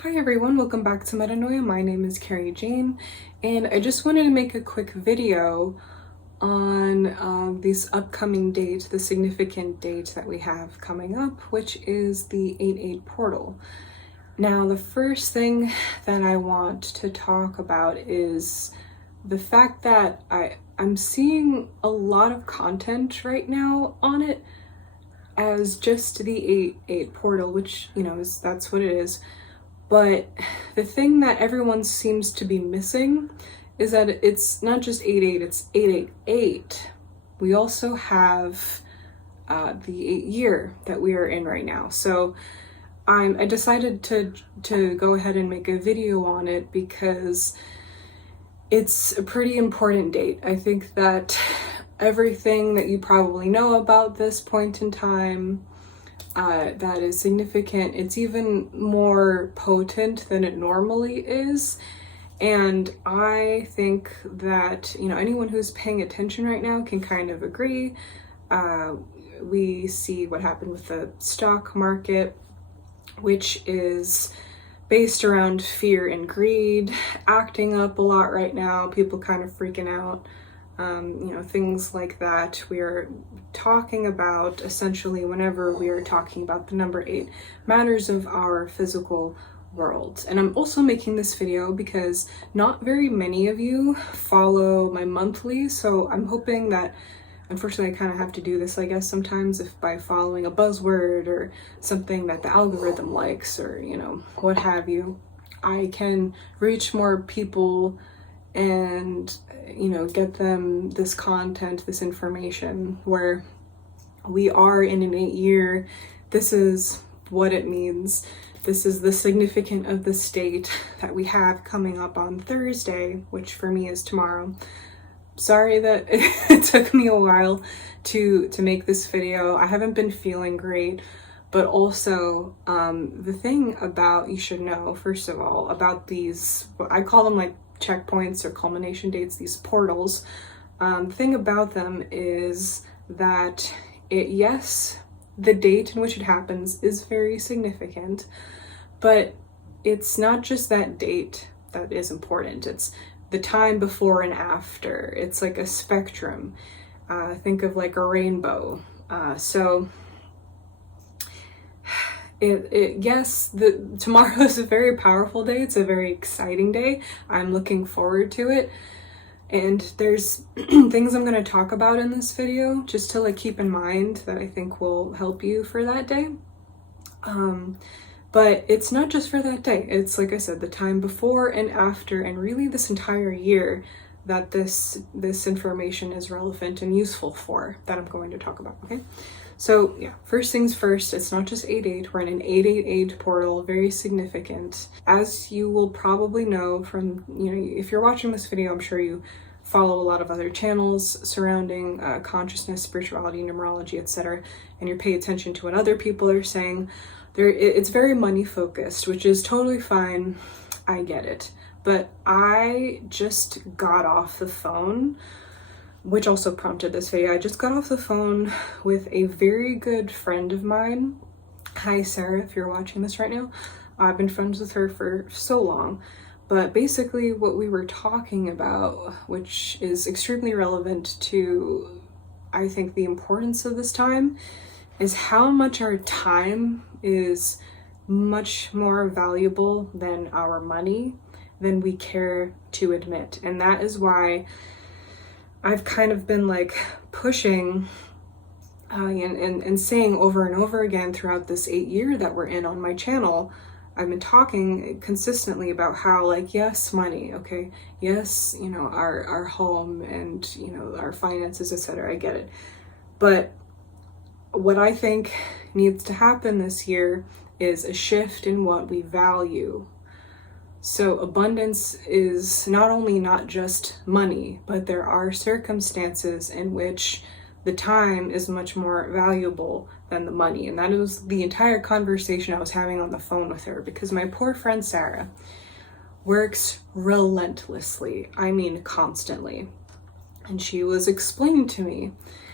Hi everyone, welcome back to Metanoia. My name is Carrie Jane, and I just wanted to make a quick video on this upcoming date, the significant date that we have coming up, which is the 8/8 portal. Now, the first thing that I want to talk about is the fact that I'm seeing a lot of content right now on it as just the 8/8 portal, which, that's what it is. But the thing that everyone seems to be missing is that it's not just 8/8, it's 8/8/8. We also have the 8 year that we are in right now. So I decided to go ahead and make a video on it because it's a pretty important date. I think that everything that you probably know about this point in time that is significant, it's even more potent than it normally is. And I think that, anyone who's paying attention right now can kind of agree. We see what happened with the stock market, which is based around fear and greed, acting up a lot right now, people kind of freaking out. Things like that. We are talking about, essentially, whenever we are talking about the number 8, matters of our physical world. And I'm also making this video because not very many of you follow my monthly, so I'm hoping that, unfortunately, I kind of have to do this, I guess, sometimes, if by following a buzzword or something that the algorithm likes, or, what have you, I can reach more people and get them this content, this information, where we are in an 8 year. This is what it means. This is the significance of the state that we have coming up on Thursday, which for me is tomorrow. Sorry that it took me a while to make this video. I haven't been feeling great, but also the thing about, you should know, first of all, about these, I call them like checkpoints or culmination dates, these portals. The thing about them is that yes, the date in which it happens is very significant, but it's not just that date that is important. It's the time before and after. It's like a spectrum. Think of like a rainbow. Yes, tomorrow is a very powerful day. It's a very exciting day. I'm looking forward to it. And there's things I'm going to talk about in this video just to keep in mind that I think will help you for that day. But it's not just for that day. It's, like I said, the time before and after, and really this entire year that this information is relevant and useful for, that I'm going to talk about, okay? So yeah, first things first, it's not just 8/8, we're in an 8/8/8 portal, very significant. As you will probably know from, if you're watching this video, I'm sure you follow a lot of other channels surrounding consciousness, spirituality, numerology, etc., and you pay attention to what other people are saying. It's very money focused, which is totally fine. I get it. But I just got off the phone, which also prompted this video. I just got off the phone with a very good friend of mine. Hi, Sarah, if you're watching this right now. I've been friends with her for so long. But basically what we were talking about, which is extremely relevant to, I think, the importance of this time, is how much our time is much more valuable than our money, than we care to admit. And that is why I've kind of been pushing and saying over and over again throughout this 8 year that we're in on my channel. I've been talking consistently about how, yes, money, okay, yes, our home and, our finances, etc. I get it. But what I think needs to happen this year is a shift in what we value. So abundance is not just money, but there are circumstances in which the time is much more valuable than the money. And that was the entire conversation I was having on the phone with her, because my poor friend Sarah works relentlessly. I mean, constantly. And she was explaining to me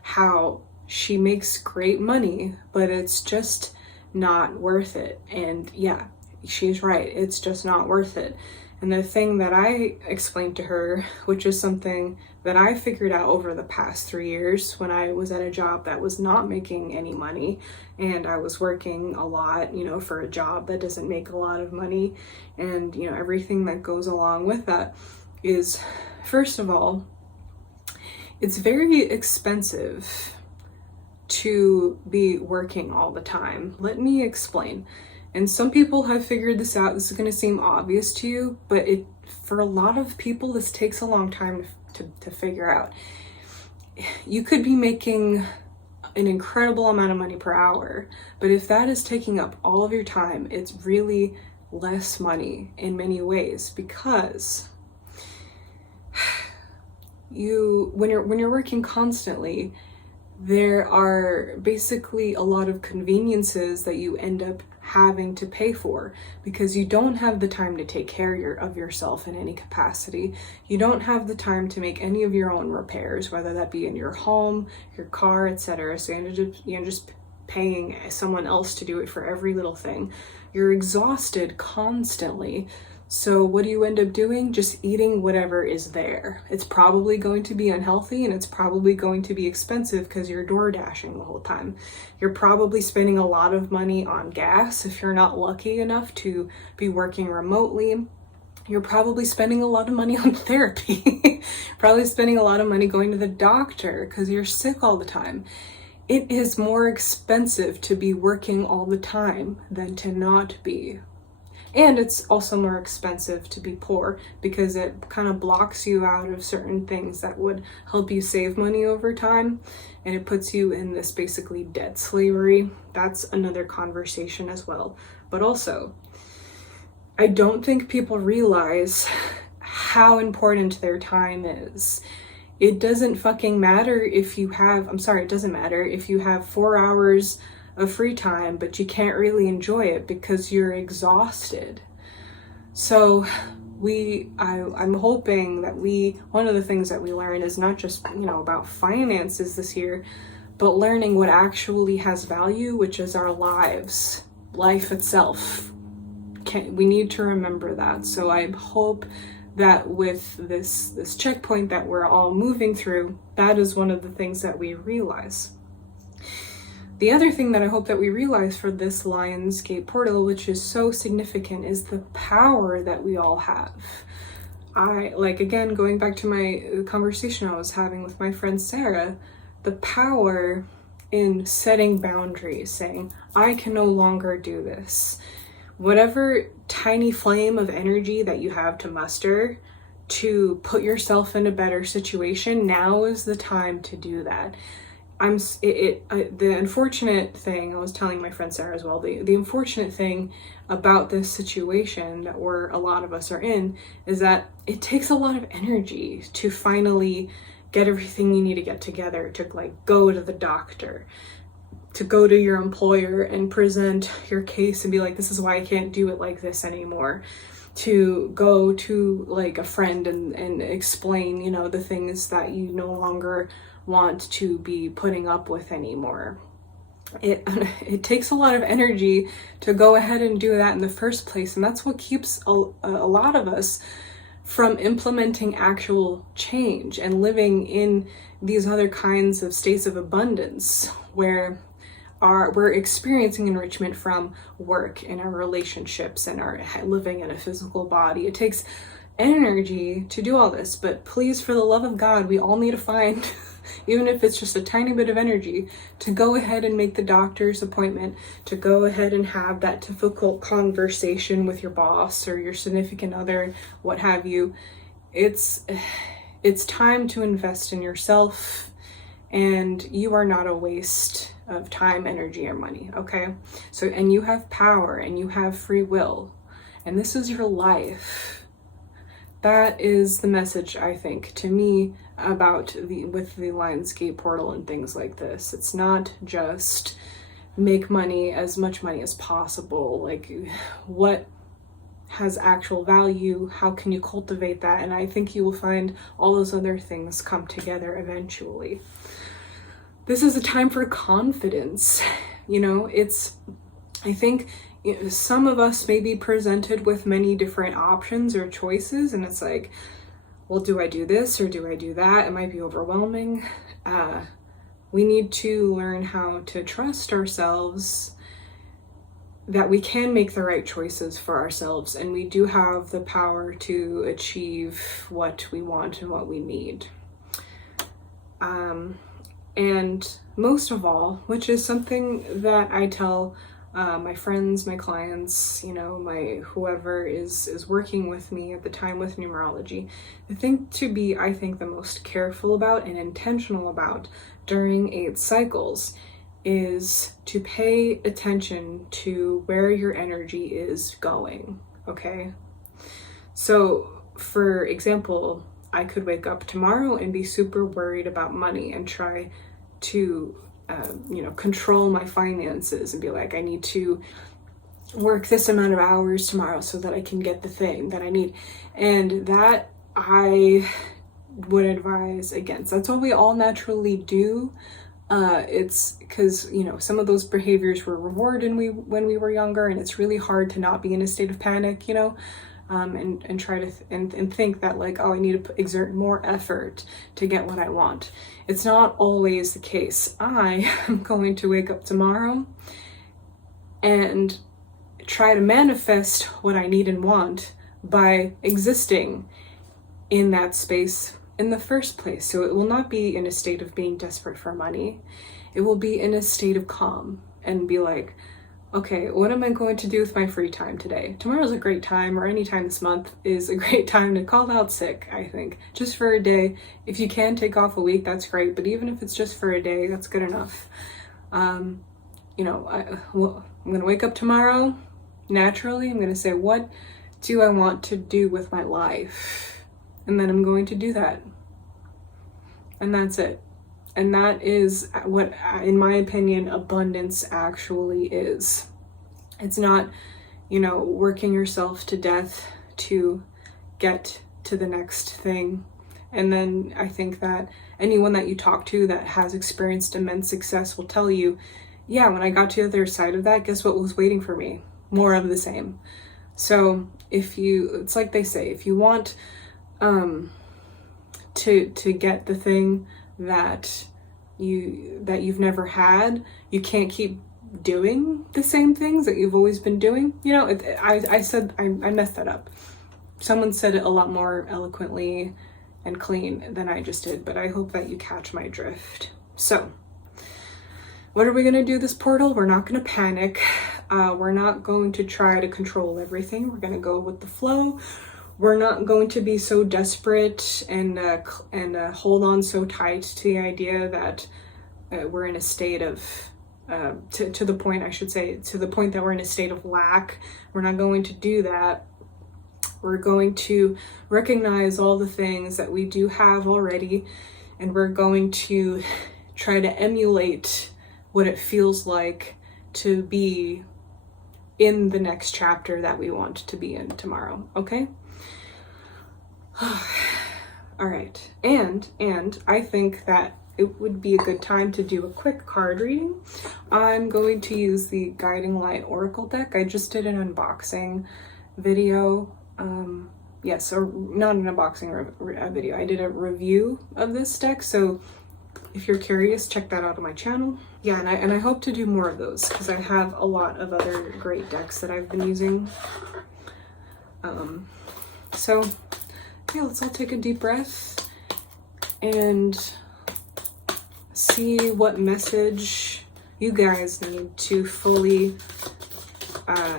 how she makes great money, but it's just not worth it. And yeah, she's right. It's just not worth it. And the thing that I explained to her, which is something that I figured out over the past 3 years when I was at a job that was not making any money, and I was working a lot, for a job that doesn't make a lot of money, and, everything that goes along with that, is, first of all, it's very expensive to be working all the time. Let me explain. And some people have figured this out. This is going to seem obvious to you, but for a lot of people, this takes a long time to figure out. You could be making an incredible amount of money per hour, but if that is taking up all of your time, it's really less money in many ways, because when you're working constantly, there are basically a lot of conveniences that you end up having to pay for, because you don't have the time to take care of yourself in any capacity. You don't have the time to make any of your own repairs, whether that be in your home, your car, etc. So you're just paying someone else to do it for every little thing. You're exhausted constantly. So what do you end up doing? Just eating whatever is there. It's probably going to be unhealthy, and it's probably going to be expensive because you're door dashing the whole time. You're probably spending a lot of money on gas if you're not lucky enough to be working remotely. You're probably spending a lot of money on therapy. Probably spending a lot of money going to the doctor because you're sick all the time. It is more expensive to be working all the time than to not be. And it's also more expensive to be poor, because it kind of blocks you out of certain things that would help you save money over time. And it puts you in this basically debt slavery. That's another conversation as well. But also, I don't think people realize how important their time is. It doesn't fucking matter if you have, it doesn't matter if you have 4 hours of free time, but you can't really enjoy it because you're exhausted. So I'm hoping that one of the things that we learn is not just, about finances this year, but learning what actually has value, which is our lives, life itself. We need to remember that. So I hope that with this checkpoint that we're all moving through, that is one of the things that we realize. The other thing that I hope that we realize for this Lionsgate portal, which is so significant, is the power that we all have. Again, going back to my conversation I was having with my friend Sarah, the power in setting boundaries, saying, I can no longer do this. Whatever tiny flame of energy that you have to muster to put yourself in a better situation, now is the time to do that. The unfortunate thing, I was telling my friend Sarah as well, the unfortunate thing about this situation that a lot of us are in, is that it takes a lot of energy to finally get everything you need to get together, to go to the doctor, to go to your employer and present your case and be like, this is why I can't do it like this anymore. To go to a friend and explain, the things that you no longer want to be putting up with anymore. It takes a lot of energy to go ahead and do that in the first place, and that's what keeps a lot of us from implementing actual change and living in these other kinds of states of abundance where we're experiencing enrichment from work and our relationships and our living in a physical body. It takes energy to do all this, but please, for the love of God, we all need to find, even if it's just a tiny bit of energy, to go ahead and make the doctor's appointment, to go ahead and have that difficult conversation with your boss or your significant other, what have you. It's time to invest in yourself, and you are not a waste of time, energy, or money, okay? So, and you have power and you have free will, and this is your life. That is the message, I think, to me about with the Lionsgate portal and things like this. It's not just make money, as much money as possible. What has actual value? How can you cultivate that? And I think you will find all those other things come together eventually. This is a time for confidence. I think some of us may be presented with many different options or choices, and it's like, well, do I do this or do I do that? It might be overwhelming. We need to learn how to trust ourselves, that we can make the right choices for ourselves, and we do have the power to achieve what we want and what we need. And most of all, which is something that I tell my friends, my clients, my whoever is working with me at the time with numerology, the thing to be, I think, the most careful about and intentional about during 8 cycles is to pay attention to where your energy is going, okay? So, for example, I could wake up tomorrow and be super worried about money and try to, control my finances and be like, I need to work this amount of hours tomorrow so that I can get the thing that I need. And that I would advise against. That's what we all naturally do. It's because, some of those behaviors were rewarded when we were younger, and it's really hard to not be in a state of panic, and try to and think that, like, oh, I need to exert more effort to get what I want. It's not always the case. I am going to wake up tomorrow and try to manifest what I need and want by existing in that space in the first place. So it will not be in a state of being desperate for money. It will be in a state of calm and be like, okay, what am I going to do with my free time today? Tomorrow's a great time, or any time this month is a great time to call out sick, I think. Just for a day. If you can take off a week, that's great. But even if it's just for a day, that's good enough. I'm going to wake up tomorrow. Naturally, I'm going to say, what do I want to do with my life? And then I'm going to do that. And that's it. And that is what, in my opinion, abundance actually is. It's not, working yourself to death to get to the next thing. And then I think that anyone that you talk to that has experienced immense success will tell you, yeah, when I got to the other side of that, guess what was waiting for me? More of the same. So it's like they say, if you want to get the thing that you've never had, you can't keep doing the same things that you've always been doing. I messed that up. Someone said it a lot more eloquently and clean than I just did, but I hope that you catch my drift. So, what are we going to do this portal? We're not going to panic. We're not going to try to control everything. We're going to go with the flow. We're not going to be so desperate and hold on so tight to the idea that we're in a state of, to the point that we're in a state of lack. We're not going to do that. We're going to recognize all the things that we do have already, and we're going to try to emulate what it feels like to be in the next chapter that we want to be in tomorrow, okay? All right, and I think that it would be a good time to do a quick card reading. I'm going to use the Guiding Light Oracle deck. I just did an unboxing video. Yes, or not an unboxing video. I did a review of this deck, so if you're curious, check that out on my channel. Yeah, and I hope to do more of those because I have a lot of other great decks that I've been using. So yeah, let's all take a deep breath and see what message you guys need to fully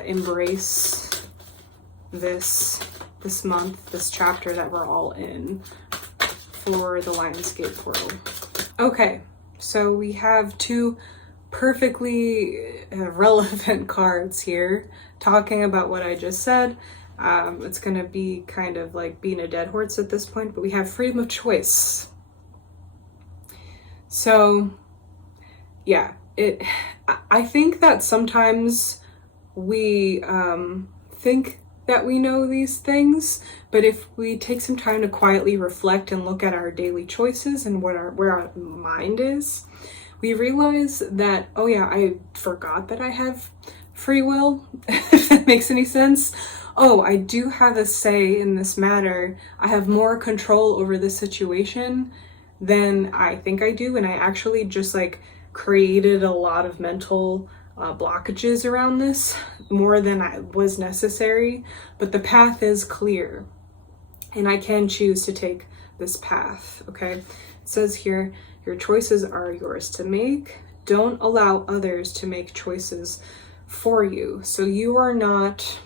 embrace this month, this chapter that we're all in for the Lionsgate portal. Okay, so we have 2 perfectly relevant cards here talking about what I just said. It's going to be kind of like being a dead horse at this point, but we have freedom of choice. So, yeah, I think that sometimes we think that we know these things, but if we take some time to quietly reflect and look at our daily choices and where our mind is, we realize that, oh yeah, I forgot that I have free will, if that makes any sense. Oh, I do have a say in this matter. I have more control over this situation than I think I do. And I actually just like created a lot of mental blockages around this, more than I was necessary. But the path is clear and I can choose to take this path. Okay. It says here, your choices are yours to make. Don't allow others to make choices for you. So you are not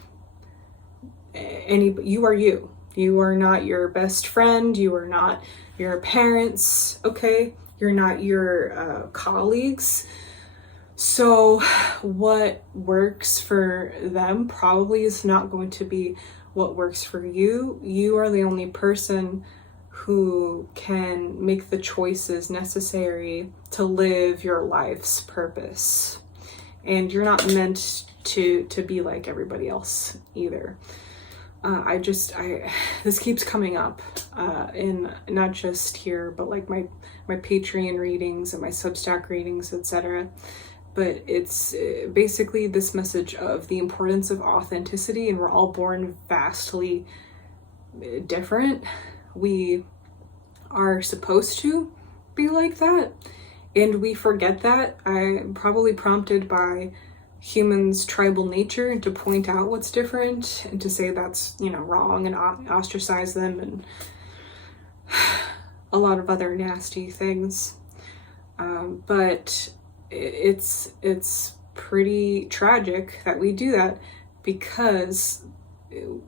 you are you. You are not your best friend. You are not your parents. Okay. You're not your colleagues. So what works for them probably is not going to be what works for you. You are the only person who can make the choices necessary to live your life's purpose. And you're not meant to be like everybody else either. This keeps coming up in not just here, but like my Patreon readings and my Substack readings, etc. But it's basically this message of the importance of authenticity, and we're all born vastly different. We are supposed to be like that, and we forget that. I'm probably prompted by humans' tribal nature to point out what's different and to say that's, wrong, and ostracize them and a lot of other nasty things. But it's pretty tragic that we do that, because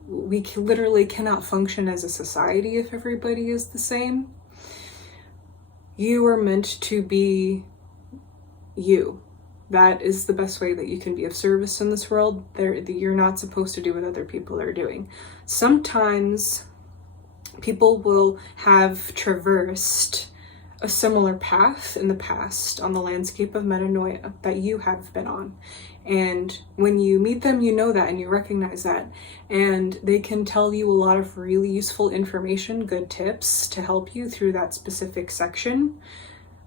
we literally cannot function as a society if everybody is the same. You are meant to be you. That is the best way that you can be of service in this world. You're not supposed to do what other people are doing. Sometimes people will have traversed a similar path in the past on the landscape of metanoia that you have been on. And when you meet them, you know that and you recognize that. And they can tell you a lot of really useful information, good tips to help you through that specific section.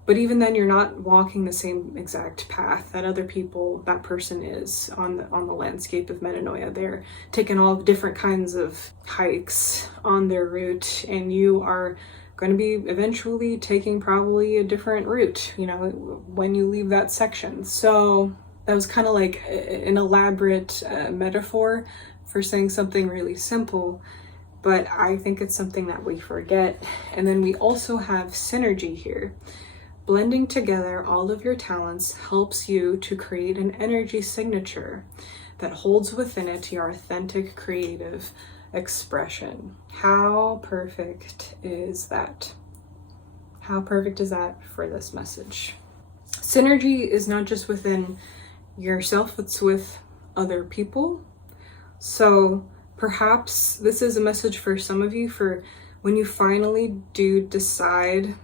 But even then, you're not walking the same exact path that that person is on the landscape of metanoia. They're taking all different kinds of hikes on their route, and you are going to be eventually taking probably a different route, when you leave that section. So that was kind of like an elaborate metaphor for saying something really simple, but I think it's something that we forget. And then we also have synergy here. Blending together all of your talents helps you to create an energy signature that holds within it your authentic creative expression. How perfect is that? How perfect is that for this message? Synergy is not just within yourself, it's with other people. So perhaps this is a message for some of you for when you finally do decide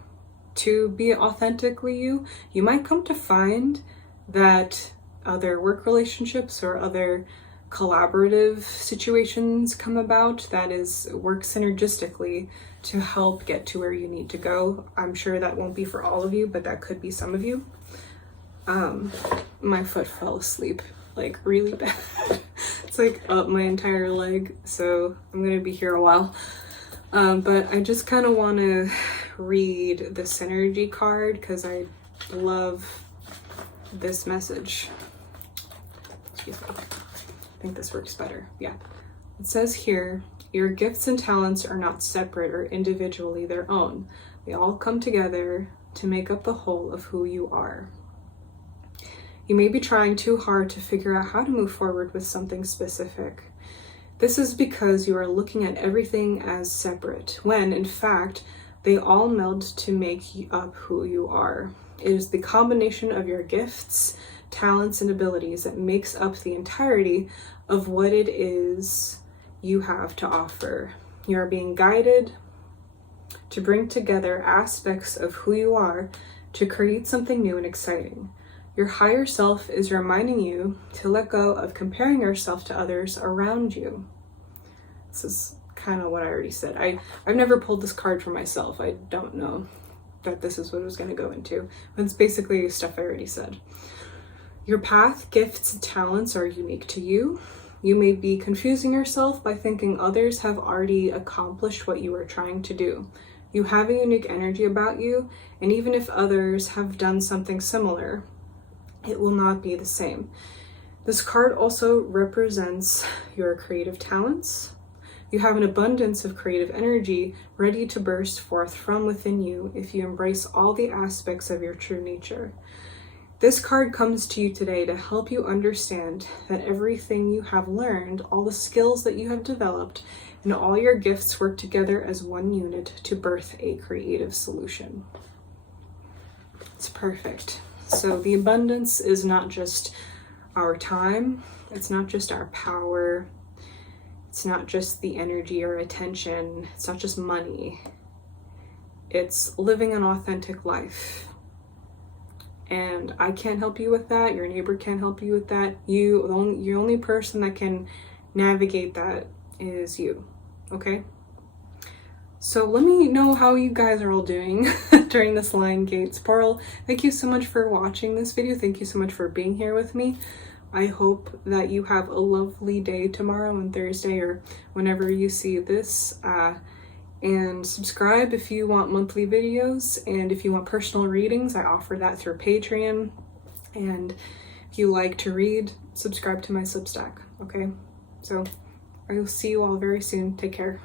to be authentically you. You might come to find that other work relationships or other collaborative situations come about that work synergistically to help get to where you need to go. I'm sure that won't be for all of you, but that could be some of you. My foot fell asleep like really bad. It's like up my entire leg, so I'm gonna be here a while. But I just kind of want to read the synergy card because I love this message. Excuse me. I think this works better. Yeah. It says here, your gifts and talents are not separate or individually their own. They all come together to make up the whole of who you are. You may be trying too hard to figure out how to move forward with something specific. This is because you are looking at everything as separate, when in fact, they all meld to make up who you are. It is the combination of your gifts, talents, and abilities that makes up the entirety of what it is you have to offer. You are being guided to bring together aspects of who you are to create something new and exciting. Your higher self is reminding you to let go of comparing yourself to others around you. This is kind of what I already said. I've never pulled this card for myself. I don't know that this is what I was going to go into. But it's basically stuff I already said. Your path, gifts, and talents are unique to you. You may be confusing yourself by thinking others have already accomplished what you are trying to do. You have a unique energy about you, and even if others have done something similar, it will not be the same. This card also represents your creative talents. You have an abundance of creative energy ready to burst forth from within you if you embrace all the aspects of your true nature. This card comes to you today to help you understand that everything you have learned, all the skills that you have developed, and all your gifts work together as one unit to birth a creative solution. It's perfect. So the abundance is not just our time, it's not just our power, it's not just the energy or attention, it's not just money. It's living an authentic life. And I can't help you with that. Your neighbor can't help you with that. Your only person that can navigate that is you. Okay? So let me know how you guys are all doing during this Lion Gate Spiral. Thank you so much for watching this video. Thank you so much for being here with me. I hope that you have a lovely day tomorrow and Thursday or whenever you see this. And subscribe if you want monthly videos, and if you want personal readings, I offer that through Patreon. And if you like to read, subscribe to my Substack, okay? So I will see you all very soon. Take care.